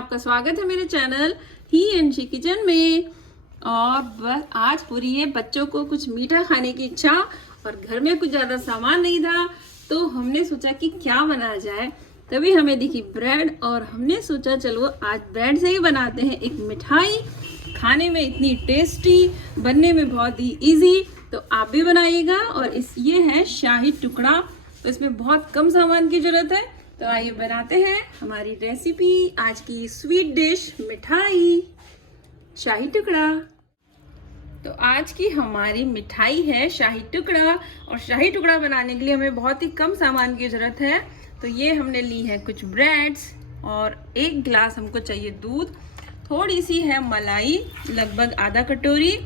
आपका स्वागत है मेरे channel he and she kitchen में। और बस आज पूरी है बच्चों को कुछ मीठा खाने की इच्छा और घर में कुछ ज़्यादा सामान नहीं था, तो हमने सोचा कि क्या बनाया जाए। तभी हमें दिखी ब्रेड और हमने सोचा चलो आज ब्रेड से ही बनाते हैं एक मिठाई। खाने में इतनी टेस्टी, बनने में बहुत ही इजी, तो आप भी बनाइएगा। और ये है शाही टुकड़ा, तो इसमें बहुत कम सामान की ज़रूरत है। तो आइए बनाते हैं हमारी रेसिपी, आज की स्वीट डिश मिठाई शाही टुकड़ा। तो आज की हमारी मिठाई है शाही टुकड़ा, और शाही टुकड़ा बनाने के लिए हमें बहुत ही कम सामान की ज़रूरत है। तो ये हमने ली है कुछ ब्रेड्स और 1 गिलास हमको चाहिए दूध, थोड़ी सी है मलाई लगभग आधा कटोरी,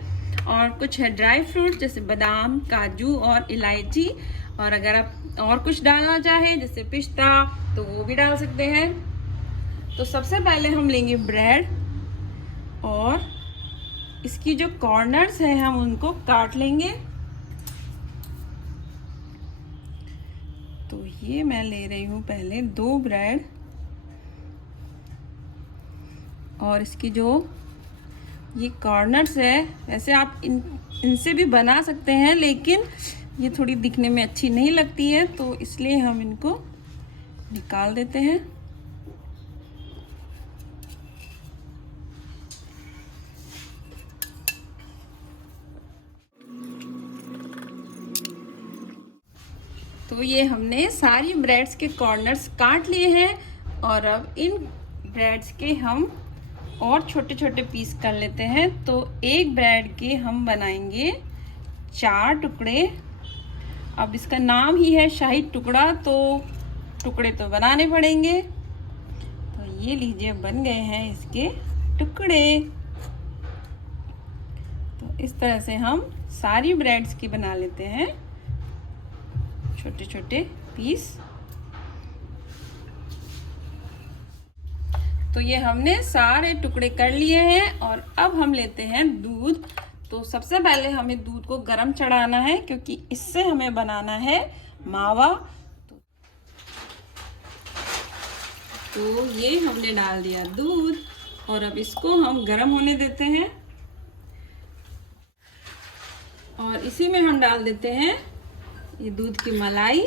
और कुछ है ड्राई फ्रूट जैसे बादाम, काजू और इलायची। और अगर आप और कुछ डालना चाहें जैसे पिस्ता तो वो भी डाल सकते हैं। तो सबसे पहले हम लेंगे ब्रेड और इसकी जो कॉर्नर्स हैं हम उनको काट लेंगे। तो ये मैं ले रही हूँ पहले 2 ब्रेड, और इसकी जो ये कॉर्नर्स है, वैसे आप इनसे भी बना सकते हैं, लेकिन ये थोड़ी दिखने में अच्छी नहीं लगती है, तो इसलिए हम इनको निकाल देते हैं। तो ये हमने सारी ब्रेड्स के कॉर्नर्स काट लिए हैं, और अब इन ब्रेड्स के हम और छोटे छोटे पीस कर लेते हैं। तो एक ब्रेड के हम बनाएंगे 4 टुकड़े। अब इसका नाम ही है शाही टुकड़ा, तो टुकड़े तो बनाने पड़ेंगे। तो ये लीजिए बन गए हैं इसके टुकड़े। तो इस तरह से हम सारी ब्रेड्स की बना लेते हैं छोटे छोटे पीस। तो ये हमने सारे टुकड़े कर लिए हैं, और अब हम लेते हैं दूध। तो सबसे पहले हमें दूध को गरम चढ़ाना है, क्योंकि इससे हमें बनाना है मावा। तो ये हमने डाल दिया दूध, और अब इसको हम गरम होने देते हैं। और इसी में हम डाल देते हैं ये दूध की मलाई,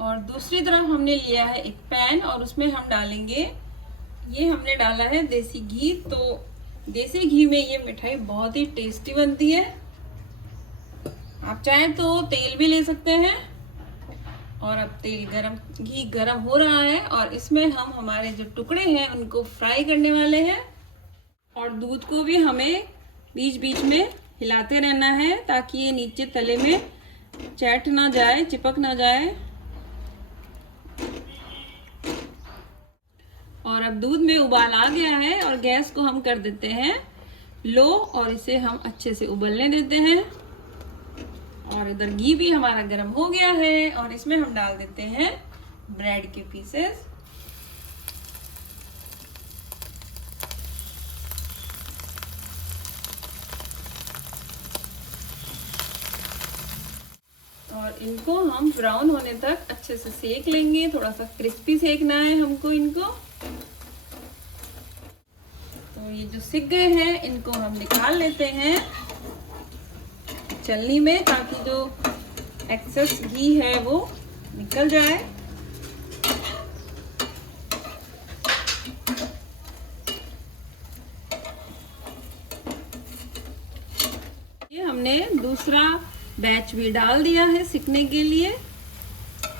और दूसरी तरफ हमने लिया है एक पैन, और उसमें हम डालेंगे, ये हमने डाला है देसी घी। तो देसी घी में ये मिठाई बहुत ही टेस्टी बनती है। आप चाहें तो तेल भी ले सकते हैं। और अब घी गरम हो रहा है, और इसमें हम हमारे जो टुकड़े हैं उनको फ्राई करने वाले हैं। और दूध को भी हमें बीच बीच में हिलाते रहना है, ताकि ये नीचे तले में चैट ना जाए, चिपक ना जाए। और अब दूध में उबाल आ गया है, और गैस को हम कर देते हैं लो, और इसे हम अच्छे से उबलने देते हैं। और इधर घी भी हमारा गर्म हो गया है, और इसमें हम डाल देते हैं ब्रेड के पीसेस। और इनको हम ब्राउन होने तक अच्छे से सेक लेंगे, थोड़ा सा क्रिस्पी सेकना है हमको इनको। तो ये जो सिक गए हैं इनको हम निकाल लेते हैं छलनी में, ताकि जो एक्सेस घी है वो निकल जाए। ये हमने दूसरा बैच भी डाल दिया है सिकने के लिए,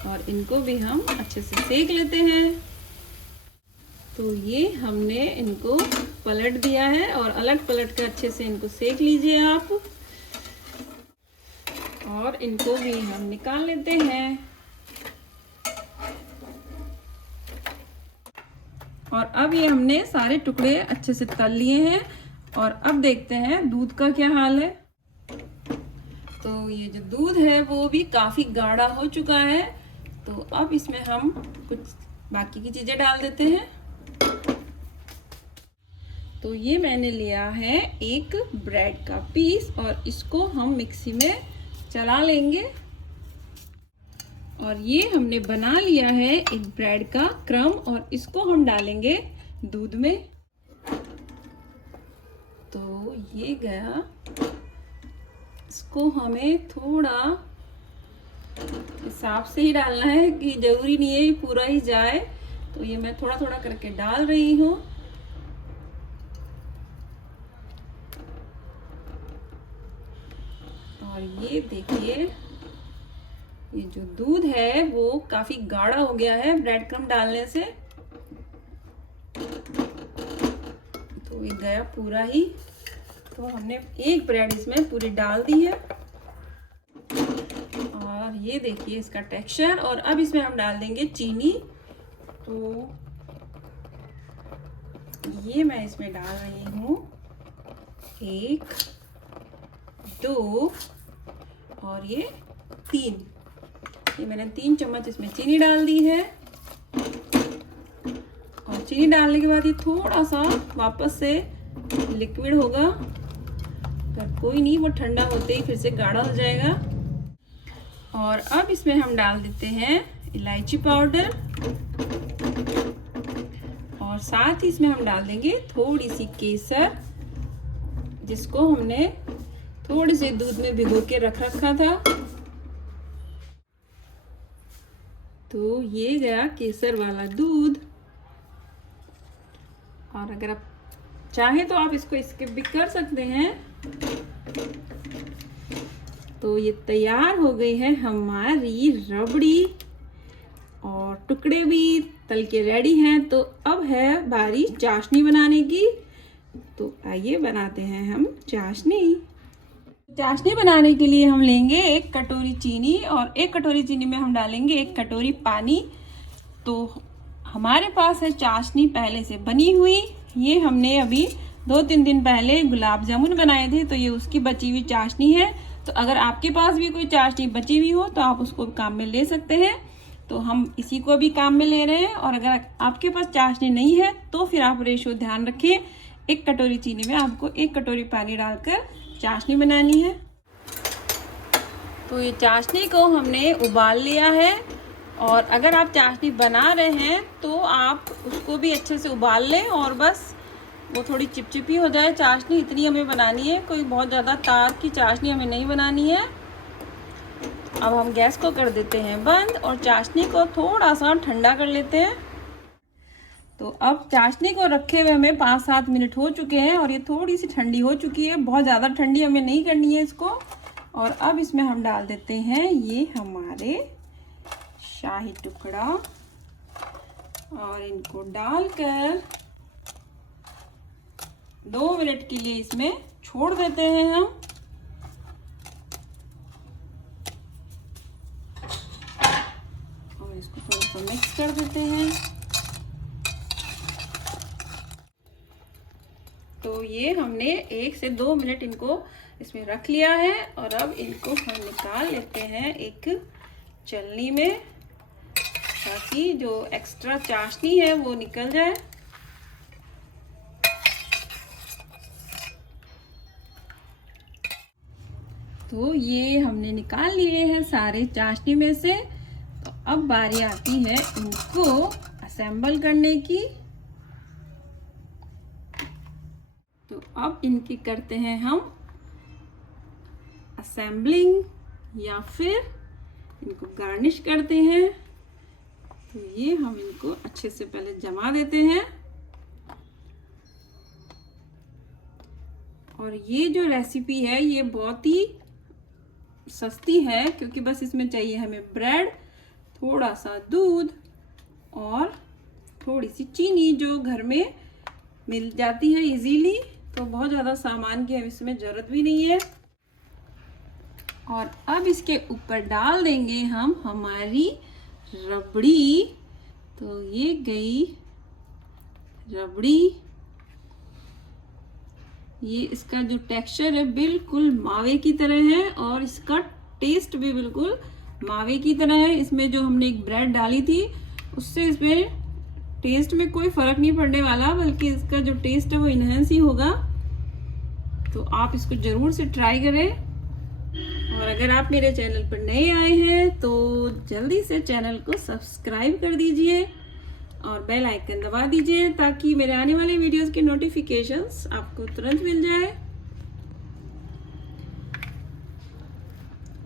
और इनको भी हम अच्छे से सेक लेते हैं। तो ये हमने इनको पलट दिया है, और अलट पलट कर अच्छे से इनको सेक लीजिए आप। और इनको भी हम निकाल लेते हैं। और अब ये हमने सारे टुकड़े अच्छे से तल लिए हैं, और अब देखते हैं दूध का क्या हाल है। तो ये जो दूध है वो भी काफ़ी गाढ़ा हो चुका है। तो अब इसमें हम कुछ बाकी की चीज़ें डाल देते हैं। तो ये मैंने लिया है एक ब्रेड का पीस, और इसको हम मिक्सी में चला लेंगे। और ये हमने बना लिया है एक ब्रेड का क्रम और इसको हम डालेंगे दूध में। तो ये गया, इसको हमें थोड़ा हिसाब से ही डालना है कि जरूरी नहीं है पूरा ही जाए। तो ये मैं थोड़ा थोड़ा करके डाल रही हूँ। और ये देखिए, ये जो दूध है वो काफी गाढ़ा हो गया है ब्रेड क्रम्ब डालने से। तो ये गया पूरा ही। तो हमने एक ब्रेड इसमें पूरी डाल दी है और ये देखिए इसका टेक्सचर। और अब इसमें हम डाल देंगे चीनी। तो ये मैं इसमें डाल रही हूँ 1, 2 और ये 3। ये मैंने 3 चम्मच इसमें चीनी डाल दी है। और चीनी डालने के बाद ये थोड़ा सा वापस से लिक्विड होगा, पर कोई नहीं, वो ठंडा होते ही फिर से गाढ़ा हो जाएगा। और अब इसमें हम डाल देते हैं इलायची पाउडर और साथ ही इसमें हम डाल देंगे थोड़ी सी केसर, जिसको हमने थोड़ी सी दूध में भिगो के रख रखा था। तो ये गया केसर वाला दूध। और अगर आप चाहे तो आप इसको स्किप भी कर सकते हैं। तो ये तैयार हो गई है हमारी रबड़ी और टुकड़े भी तल के रेडी हैं। तो अब है बारी चाशनी बनाने की। तो आइए बनाते हैं हम चाशनी। चाशनी बनाने के लिए हम लेंगे 1 कटोरी चीनी और 1 कटोरी चीनी में हम डालेंगे 1 कटोरी पानी। तो हमारे पास है चाशनी पहले से बनी हुई। ये हमने अभी 2-3 दिन पहले गुलाब जामुन बनाए थे, तो ये उसकी बची हुई चाशनी है। तो अगर आपके पास भी कोई चाशनी बची हुई हो तो आप उसको काम में ले सकते हैं। तो हम इसी को भी काम में ले रहे हैं। और अगर आपके पास चाशनी नहीं है तो फिर आप रेशो ध्यान रखिए, 1 कटोरी चीनी में आपको 1 कटोरी पानी डालकर चाशनी बनानी है। तो ये चाशनी को हमने उबाल लिया है। और अगर आप चाशनी बना रहे हैं तो आप उसको भी अच्छे से उबाल लें और बस वो थोड़ी चिपचिपी हो जाए चाशनी, इतनी हमें बनानी है। कोई बहुत ज़्यादा तार की चाशनी हमें नहीं बनानी है। अब हम गैस को कर देते हैं बंद और चाशनी को थोड़ा सा ठंडा कर लेते हैं। तो अब चाशनी को रखे हुए हमें 5-7 मिनट हो चुके हैं और ये थोड़ी सी ठंडी हो चुकी है। बहुत ज़्यादा ठंडी हमें नहीं करनी है इसको। और अब इसमें हम डाल देते हैं ये हमारे शाही टुकड़ा और इनको डालकर 2 मिनट के लिए इसमें छोड़ देते हैं हम। और इसको थोड़ा सा मिक्स कर देते हैं। तो ये हमने 1 से 2 मिनट इनको इसमें रख लिया है। और अब इनको हम निकाल लेते हैं एक छलनी में, ताकि जो एक्स्ट्रा चाशनी है वो निकल जाए। तो ये हमने निकाल लिए हैं सारे चाशनी में से। तो अब बारी आती है इनको असेंबल करने की। तो अब इनकी करते हैं हम असेंबलिंग या फिर इनको गार्निश करते हैं। तो ये हम इनको अच्छे से पहले जमा देते हैं। और ये जो रेसिपी है ये बहुत ही सस्ती है, क्योंकि बस इसमें चाहिए हमें ब्रेड, थोड़ा सा दूध और थोड़ी सी चीनी जो घर में मिल जाती है इजीली। तो बहुत ज़्यादा सामान की इसमें ज़रूरत भी नहीं है। और अब इसके ऊपर डाल देंगे हम हमारी रबड़ी। तो ये गई रबड़ी। ये इसका जो टेक्सचर है बिल्कुल मावे की तरह है और इसका टेस्ट भी बिल्कुल मावे की तरह है। इसमें जो हमने एक ब्रेड डाली थी उससे इसमें टेस्ट में कोई फ़र्क नहीं पड़ने वाला, बल्कि इसका जो टेस्ट है वो इनहेंस ही होगा। तो आप इसको ज़रूर से ट्राई करें और अगर आप मेरे चैनल पर नए आए हैं तो जल्दी से चैनल को सब्सक्राइब कर दीजिए और बेल आइकन दबा दीजिए ताकि मेरे आने वाले वीडियोस के नोटिफिकेशंस आपको तुरंत मिल जाए।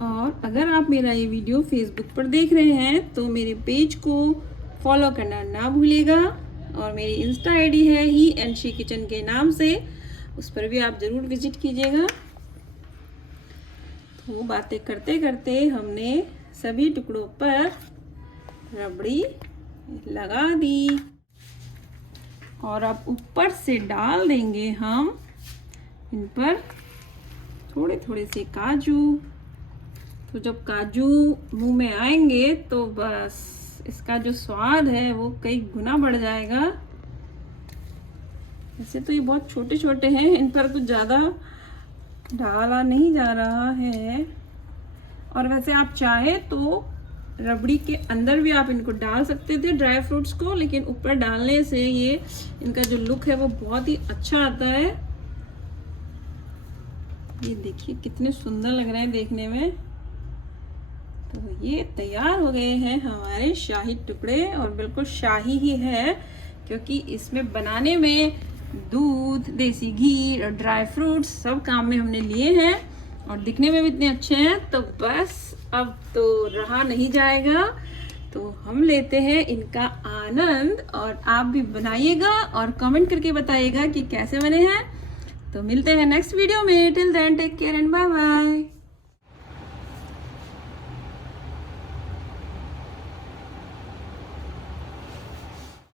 और अगर आप मेरा ये वीडियो फेसबुक पर देख रहे हैं तो मेरे पेज को फॉलो करना ना भूलिएगा और मेरी इंस्टा आईडी है ही एंड शी किचन के नाम से, उस पर भी आप ज़रूर विजिट कीजिएगा। तो बातें करते करते हमने सभी टुकड़ों पर रबड़ी लगा दी और अब ऊपर से डाल देंगे हम इन पर थोड़े थोड़े से काजू। तो जब काजू मुंह में आएंगे तो बस इसका जो स्वाद है वो कई गुना बढ़ जाएगा। वैसे तो ये बहुत छोटे छोटे हैं, इन पर कुछ ज़्यादा डाला नहीं जा रहा है। और वैसे आप चाहे तो रबड़ी के अंदर भी आप इनको डाल सकते थे ड्राई फ्रूट्स को, लेकिन ऊपर डालने से ये इनका जो लुक है वो बहुत ही अच्छा आता है। ये देखिए कितने सुंदर लग रहे हैं देखने में। तो ये तैयार हो गए हैं हमारे शाही टुकड़े, और बिल्कुल शाही ही है क्योंकि इसमें बनाने में दूध, देसी घी और ड्राई फ्रूट्स सब काम में हमने लिए हैं और दिखने में भी इतने अच्छे हैं। तो बस अब तो रहा नहीं जाएगा, तो हम लेते हैं इनका आनंद और आप भी बनाइएगा और कमेंट करके बताइएगा कि कैसे बने हैं। तो मिलते हैं नेक्स्ट वीडियो में। Till then take care and bye bye.